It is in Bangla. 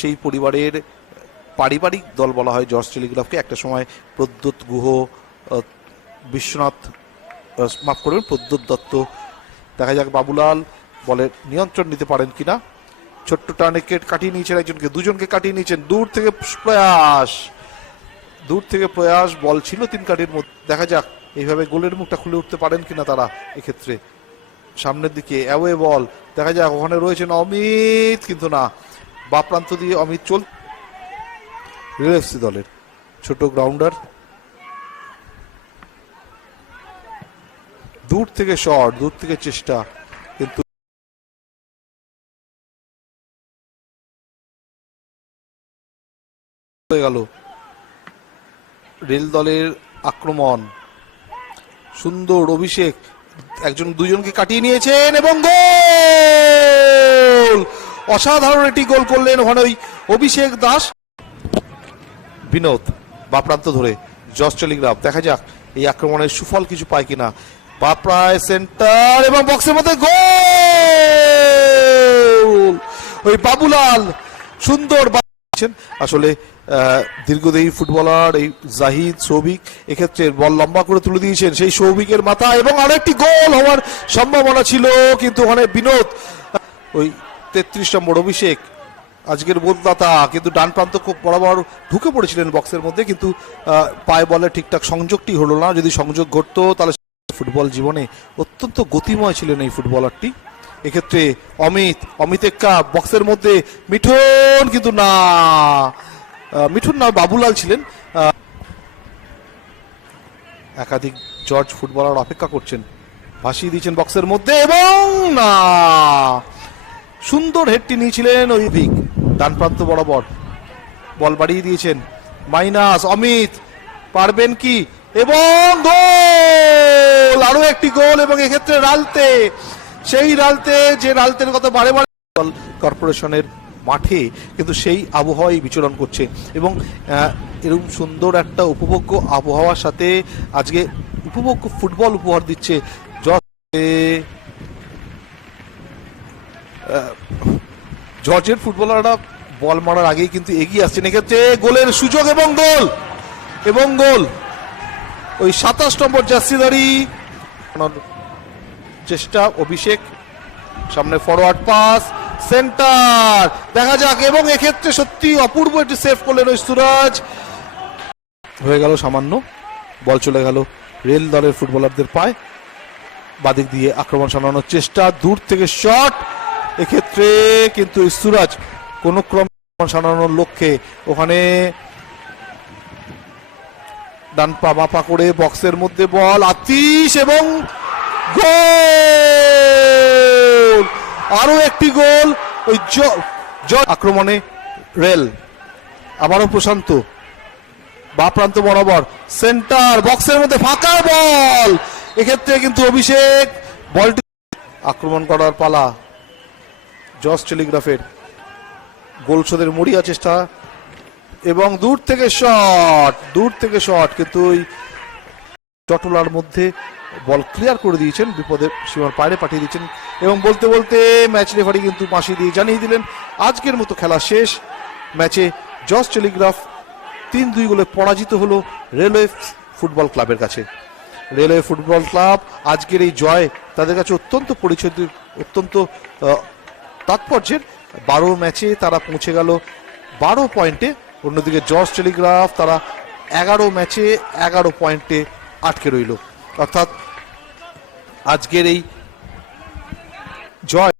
সেই পরিবারের পারিবারিক দল বলা হয় জর্জ টেলিগ্রাফকে। একটা সময় প্রদ্যোৎ গুহ, বিশ্বনাথ, মাফ করবেন, প্রদ্যোৎ দত্ত। দেখা যাক বাবুলাল বলের নিয়ন্ত্রণ নিতে পারেন কিনা। ছোট্ট টার্নে কাটিয়ে নিয়েছেন একজনকে, দুজনকে কাটিয়ে নিয়েছেন। দূর থেকে প্রয়াস, বল ছিল 3 কাঠির মধ্যে। দেখা যাক এইভাবে গোলের মুখটা খুলে উঠতে পারেন কিনা তারা। এক্ষেত্রে সামনের দিকে অ্যাওয়ে বল, দেখা যাক ওখানে রয়েছেন অমিত, কিন্তু না, বা প্রান্ত দিয়ে অমিত রেল এফসি দলের ছোট গ্রাউন্ডার। দূর থেকে শট, দূর থেকে চেষ্টা, কিন্তু হয়ে গেল। রেল দলের আক্রমণ সুন্দর, অভিষেক দুজনকে কাটিয়ে নিয়েছেন এবং গোল! অসাধারণ একটি গোল করলেন ওখানে ওই অভিষেক দাস। বিনোদ বাপ্রান্ত ধরে জর্জ টেলিগ্রাফ, দেখা যাক এই আক্রমণের সুফল কিছু পায় কিনা। বাপ্রায় সেন্টার এবং বক্সের মধ্যে গোল! ওই বাবুলাল সুন্দর আসলে দীর্ঘদেহী ফুটবলার এই জাহিদ সৌভিক, এক্ষেত্রে বল লম্বা করে তুলে দিয়েছেন সেই সৌভিকের মাথা, এবং আরো একটি গোল হওয়ার সম্ভাবনা ছিল, কিন্তু ওখানে বিনোদ, ওই 33 নম্বর অভিষেক আজকের বোধদাতা, কিন্তু ডান প্রান্ত খুব বরাবর ঢুকে পড়েছিলেন বক্সের মধ্যে, কিন্তু পায়ে বলে ঠিকঠাক সংযোগটি হলো না। যদি সংযোগ ঘটতো তাহলে ফুটবল জীবনে অত্যন্ত গতিময় ছিলেন এই ফুটবলারটি। এক্ষেত্রে অমিতের কাপ বক্সের মধ্যে, মিঠুন, কিন্তু না, মিঠুন না, বাবুলাল ছিলেন। একাধিক জর্জ ফুটবলার অপেক্ষা করছেন, ভাসিয়ে দিয়েছেন বক্সের মধ্যে, এবং না, সুন্দর হেডটি নিয়েছিলেন ওই ভিক ডান প্রান্ত বরাবর, বল বাড়িয়ে দিয়েছেন। মাইনাস অমিত, পারবেন কি, এবং গোল! আরো একটি গোল, এবং এক্ষেত্রে রালতে, সেই রালতে যে রালতের কথা বারে বারে কর্পোরেশনের মাঠে, কিন্তু সেই আবহাওয়াই বিচরণ করছে, এবং এরকম সুন্দর একটা উপভোগ্য আবহাওয়ার সাথে আজকে উপভোগ্য ফুটবল উপহার দিচ্ছে জর্জের ফুটবলাররা। বল মারার আগেই কিন্তু এগিয়ে আসছেন, এক্ষেত্রে গোলের সুযোগ এবং গোল। ওই 27 নম্বর জার্সিধারী চেষ্টা, অভিষেক সামনে ফরওয়ার্ড পাস, সেন্টার, দেখা যাক, এবং এক্ষেত্রে সত্যি অপূর্ব একটি সেভ করলেন ওই সুরাজ। হয়ে গেল সামান্য, বল চলে গেল রেল দলের ফুটবলারদের পায়। বাদিক দিয়ে আক্রমণ সামলানোর চেষ্টা, দূর থেকে শট, এক্ষেত্রে কিন্তু সুরাজ কোন ক্রমে সামলানোর লক্ষ্যে ওখানে ডান পা মাপা করে বক্সের মধ্যে বল, আতিশ, এবং গোল! আরো একটি গোল ওই আক্রমণে রেল। আবারও প্রশান্ত বা প্রান্ত বরাবর, সেন্টার, বক্সের মধ্যে ফাঁকা বল, এক্ষেত্রে কিন্তু অভিষেক বলটি আক্রমণ করার পালা জর্জ টেলিগ্রাফের। গোল শোধের মরিয়া চেষ্টা, এবং দূর থেকে শট, কিন্তু ওই চটলার মধ্যে বল ক্লিয়ার করে দিয়েছেন, বিপদের সীমার বাইরে পাঠিয়ে দিয়েছেন, এবং বলতে বলতে ম্যাচ রেফারি কিন্তু মাসি দিয়ে জানিয়ে দিলেন আজকের মতো খেলা শেষ। ম্যাচে জর্জ টেলিগ্রাফ 3-2 গোলে পরাজিত হলো রেলওয়ে ফুটবল ক্লাবের কাছে। রেলওয়ে ফুটবল ক্লাব আজকের এই জয় তাদের কাছে অত্যন্ত অত্যন্ত তাৎপর্যের। 12 ম্যাচে তারা পৌঁছে গেল 12 পয়েন্টে। অন্যদিকে জর্জ টেলিগ্রাফ তারা 11 ম্যাচে 11 পয়েন্টে আটকে রইল। অর্থাৎ আজকের এই জয়